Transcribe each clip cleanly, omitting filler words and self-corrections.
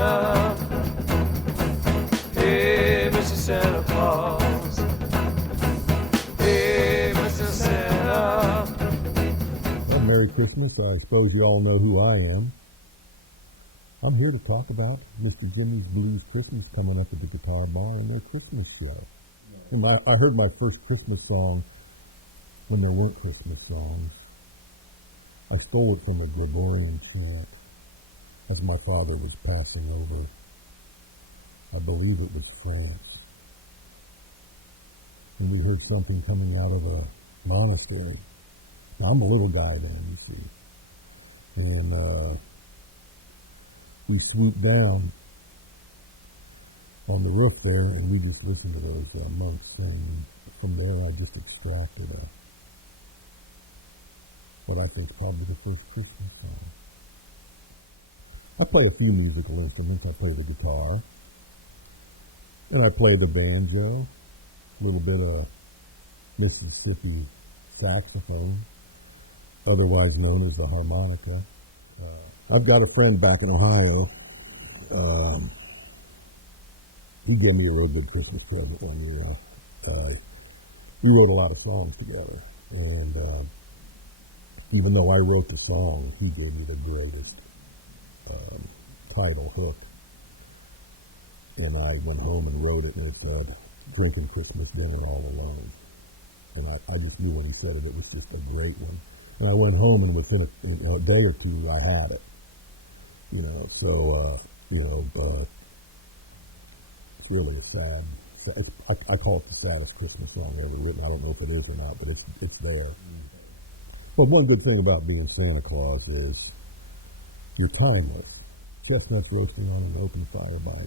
Santa. Hey, Mr. Santa Claus. Hey, Mr. Santa. Well, Merry Christmas. I suppose you all know who I am. I'm here to talk about Mr. Jimmy's Blues Christmas coming up at the Guitar Bar and their Christmas show. And I heard my first Christmas song when there weren't Christmas songs. I stole it from a Gregorian chant as my father was passing over. I believe it was France. And we heard something coming out of a monastery. Now, I'm a little guy then, you see. And we swooped down on the roof there, and we just listened to those monks. And from there, I just extracted what I think is probably the first Christmas song. I play a few musical instruments. I play the guitar, and I play the banjo, a little bit of Mississippi saxophone, otherwise known as the harmonica. I've got a friend back in Ohio. He gave me a real good Christmas present one year. We wrote a lot of songs together, and even though I wrote the song, he gave me the greatest title hook. And I went home and wrote it, and it said, "Drinking Christmas Dinner All Alone." And I just knew when he said it, it was just a great one. And I went home, and within a day or two, I had it. It's really a sad, I call it the saddest Christmas song ever written. I don't know if it is or not, but it's there. Well, one good thing about being Santa Claus is you're timeless. Chestnuts roasting on an open fire by,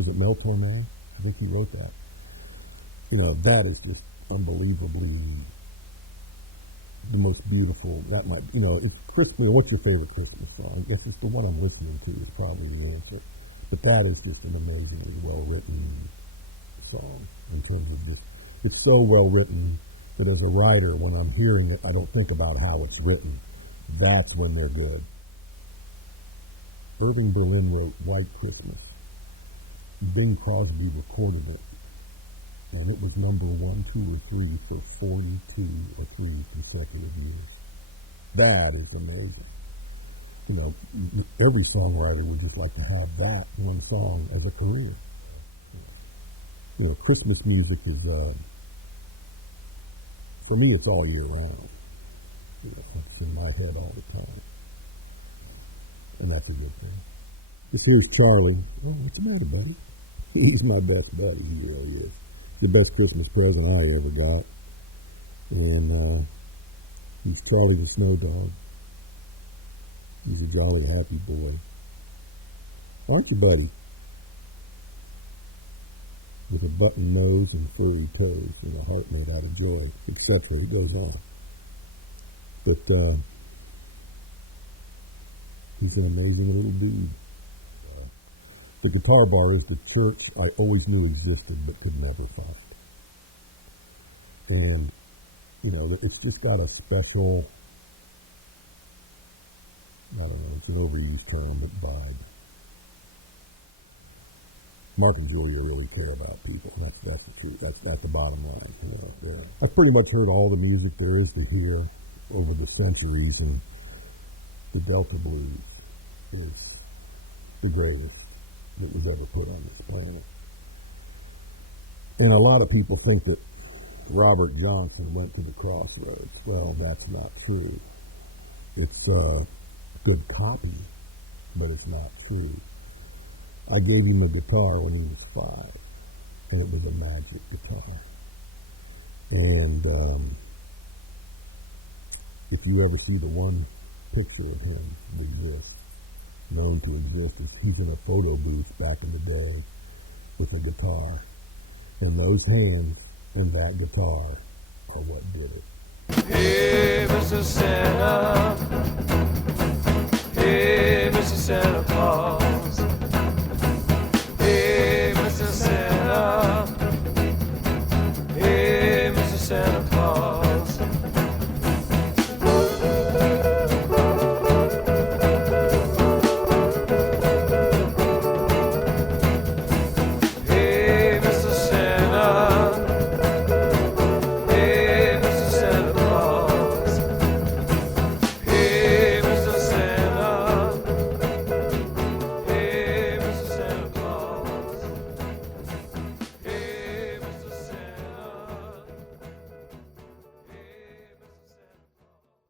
is it Mel Torme? I think he wrote that. That is just unbelievably the most beautiful. That might, it's Christmas. What's your favorite Christmas song? I guess it's the one I'm listening to is probably the answer. But that is just an amazingly well-written song in terms of just, it's so well-written that as a writer, when I'm hearing it, I don't think about how it's written. That's when they're good. Irving Berlin wrote White Christmas. Bing Crosby recorded it. And it was number 1, 2, or 3 for 42 or 3 consecutive years. That is amazing. Every songwriter would just like to have that one song as a career. Christmas music is, for me, it's all year round. It's in my head all the time. And that's a good thing. Just here's Charlie. Oh, what's the matter, buddy? He's my best buddy. He really is. The best Christmas present I ever got. And he's Charlie the Snow Dog. He's a jolly, happy boy. Aren't you, buddy? With a button nose and furry toes and a heart made out of joy, etc. It goes on. But he's an amazing little dude. The Guitar Bar is the church I always knew existed but could never find. And, it's just got a special, I don't know, it's an overused term, but vibe. Mark and Julia really care about people. That's the truth. That's the bottom line. I've pretty much heard all the music there is to hear over the centuries, and the Delta Blues is the greatest that was ever put on this planet. And a lot of people think that Robert Johnson went to the Crossroads. Well, that's not true. It's good copy, but it's not true. I gave him a guitar when he was 5, and it was a magic guitar. And if you ever see the one picture of him that exists, known to exist, he's in a photo booth back in the day with a guitar. And those hands and that guitar are what did it. Hey, Mr. Santa. Hey, Mr. Santa.